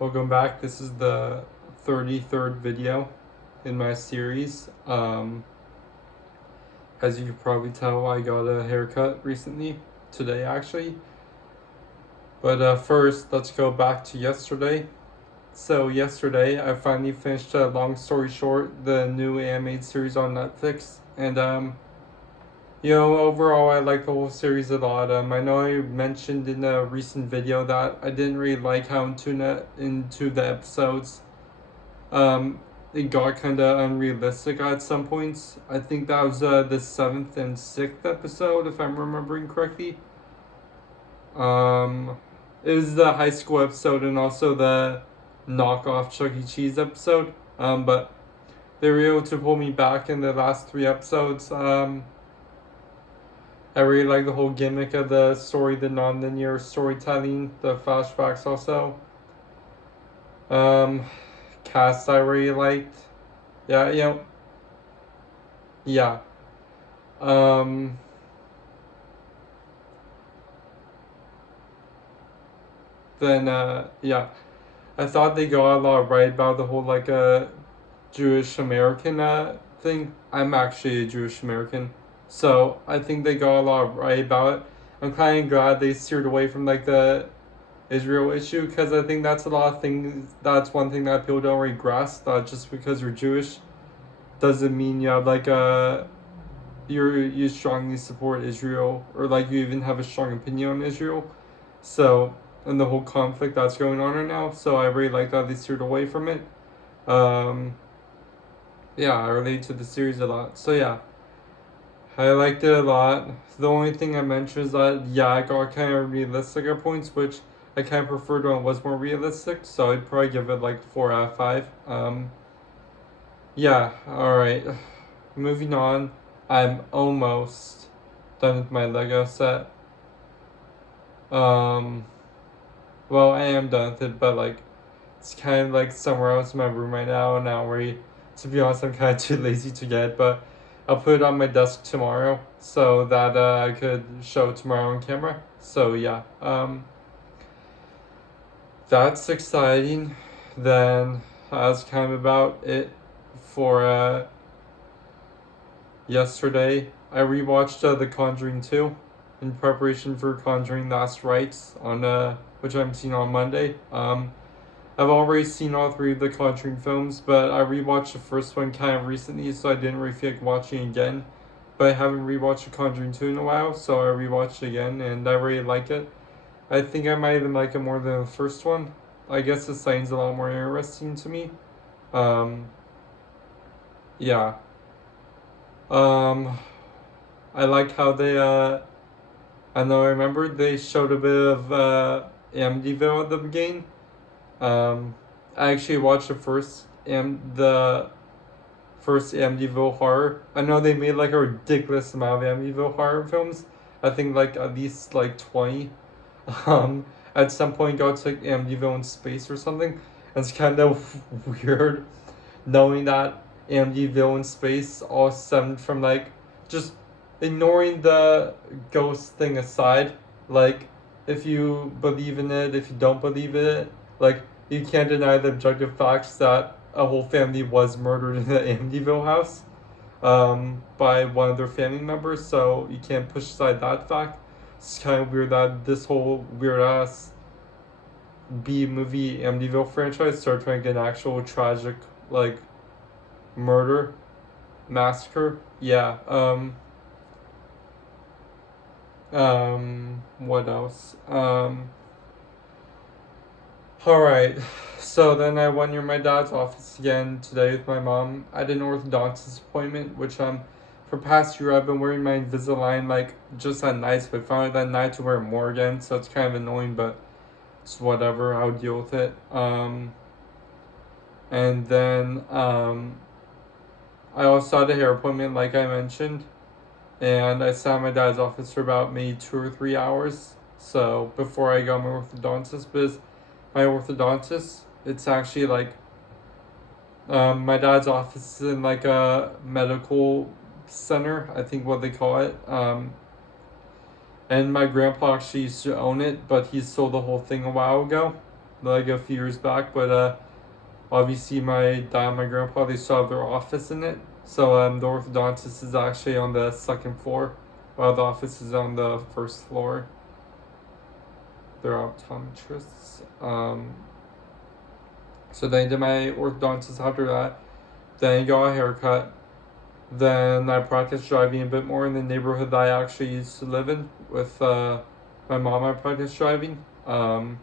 Welcome back. This is the 33rd video in my series. As you can probably tell, I got a haircut recently, today actually. But first, let's go back to yesterday. So yesterday, I finally finished, long story short, the new animated series on Netflix. And overall, I like the whole series a lot. I know I mentioned in a recent video that I didn't really like how into the episodes. It got kind of unrealistic at some points. I think that was the seventh and sixth episode, if I'm remembering correctly. Um, it was the high school episode and also the knockoff Chuck E. Cheese episode. But they were able to pull me back in the last three episodes. I really like the whole gimmick of the story, the non-linear storytelling, the flashbacks also. Um, Cast I really liked. Yeah, yeah. Um, yeah. I thought they got a lot right about the whole Jewish American thing. I'm actually a Jewish American, so I think they got a lot right about it. I'm kind of glad they steered away from the Israel issue because I think that's a lot of things. That's one thing that people don't really grasp. That just because you're Jewish doesn't mean you have you strongly support Israel or you even have a strong opinion on Israel. So and the whole conflict that's going on right now. So I really like that they steered away from it. Um, yeah, I relate to the series a lot. So yeah, I liked it a lot. The only thing I mentioned is that yeah, I got kind of realistic at points, which I kind of preferred when it was more realistic. So I'd probably give it 4 out of 5. Yeah, all right. Moving on. I'm almost done with my Lego set. Well, I am done with it, but it's kind of somewhere else in my room right now. And now, to be honest, I'm kind of too lazy to get it, but I'll put it on my desk tomorrow so that I could show it tomorrow on camera. So yeah, that's exciting. Then that's kind of about it for yesterday. I rewatched The Conjuring 2 in preparation for Conjuring Last Rites on which I'm seeing on Monday. I've already seen all three of the Conjuring films, but I rewatched the first one kind of recently, so I didn't really feel like watching it again. But I haven't rewatched The Conjuring 2 in a while, so I rewatched it again, and I really like it. I think I might even like it more than the first one. I guess the setting's a lot more interesting to me. Um, yeah. Um, I like how they, I know I remember they showed a bit of Amityville at the beginning. I actually watched the first Amityville horror. I know they made a ridiculous amount of Amityville horror films. I think at least 20. At some point got to Amityville in space or something. It's kind of weird knowing that Amityville in space all stemmed from just ignoring the ghost thing aside. If you believe in it, if you don't believe in it, you can't deny the objective facts that a whole family was murdered in the Amityville house by one of their family members, so you can't push aside that fact. It's kind of weird that this whole weird ass B movie Amityville franchise started trying to get an actual tragic murder massacre. Yeah. What else? Alright, so then I went near my dad's office again today with my mom. I had an orthodontist appointment, which for past year I've been wearing my Invisalign just at night, but I found out that night to wear more again, so it's kind of annoying, but it's whatever, I'll deal with it. And then I also had a hair appointment like I mentioned, and I sat in my dad's office for about maybe 2 or 3 hours. So before I got my orthodontist, because my orthodontist, it's actually my dad's office is in a medical center, I think what they call it. And my grandpa actually used to own it, but he sold the whole thing a while ago. like a few years back, but obviously my dad and my grandpa, they still have their office in it. So the orthodontist is actually on the second floor, while the office is on the first floor. They're optometrists. So then I did my orthodontist after that. Then I got a haircut. Then I practiced driving a bit more in the neighborhood that I actually used to live in with my mom. I practiced driving. And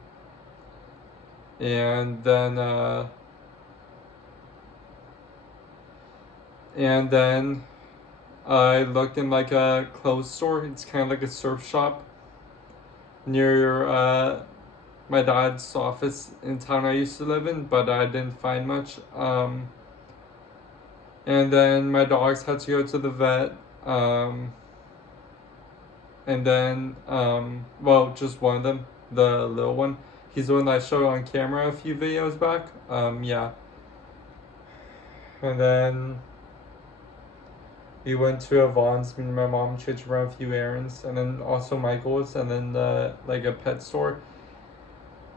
then I looked in like a clothes store. It's kind of like a surf shop near my dad's office in town I used to live in, but I didn't find much. And then my dogs had to go to the vet. And then, well, just one of them, the little one. He's the one that I showed on camera a few videos back. Yeah. And then we went to a Vons, me and my mom changed around a few errands, and then also Michael's, and then like a pet store.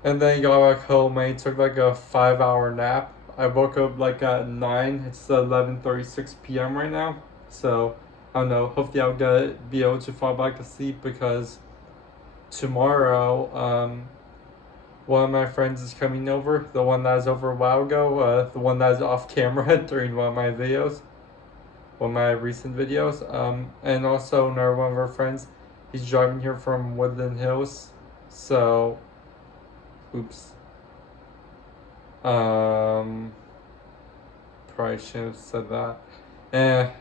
And then got back home and I took like a 5 hour nap. I woke up like at 9. It's 11:36 p.m. right now. So I don't know. Hopefully I'll be able to fall back to sleep because tomorrow one of my friends is coming over. The one that was over a while ago. The one that was off camera during one of my videos. One of my recent videos. And also another one of our friends. He's driving here from Woodland Hills. So oops. Probably shouldn't have said that.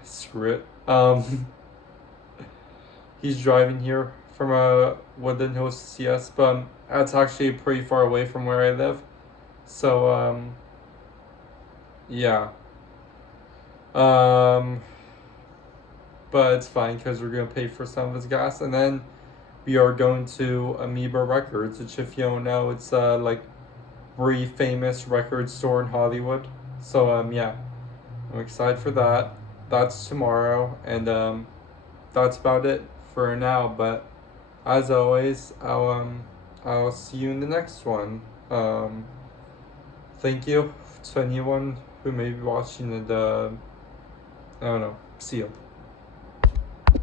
Screw it. He's driving here from Woodland Hills to see us, but that's actually pretty far away from where I live. So, yeah. But it's fine because we're gonna pay for some of his gas, and then we are going to Amoeba Records, which if you don't know, it's like very famous record store in Hollywood. So yeah, I'm excited for that. That's tomorrow, and that's about it for now. But as always, I'll see you in the next one. Thank you to anyone who may be watching, and I don't know. See you.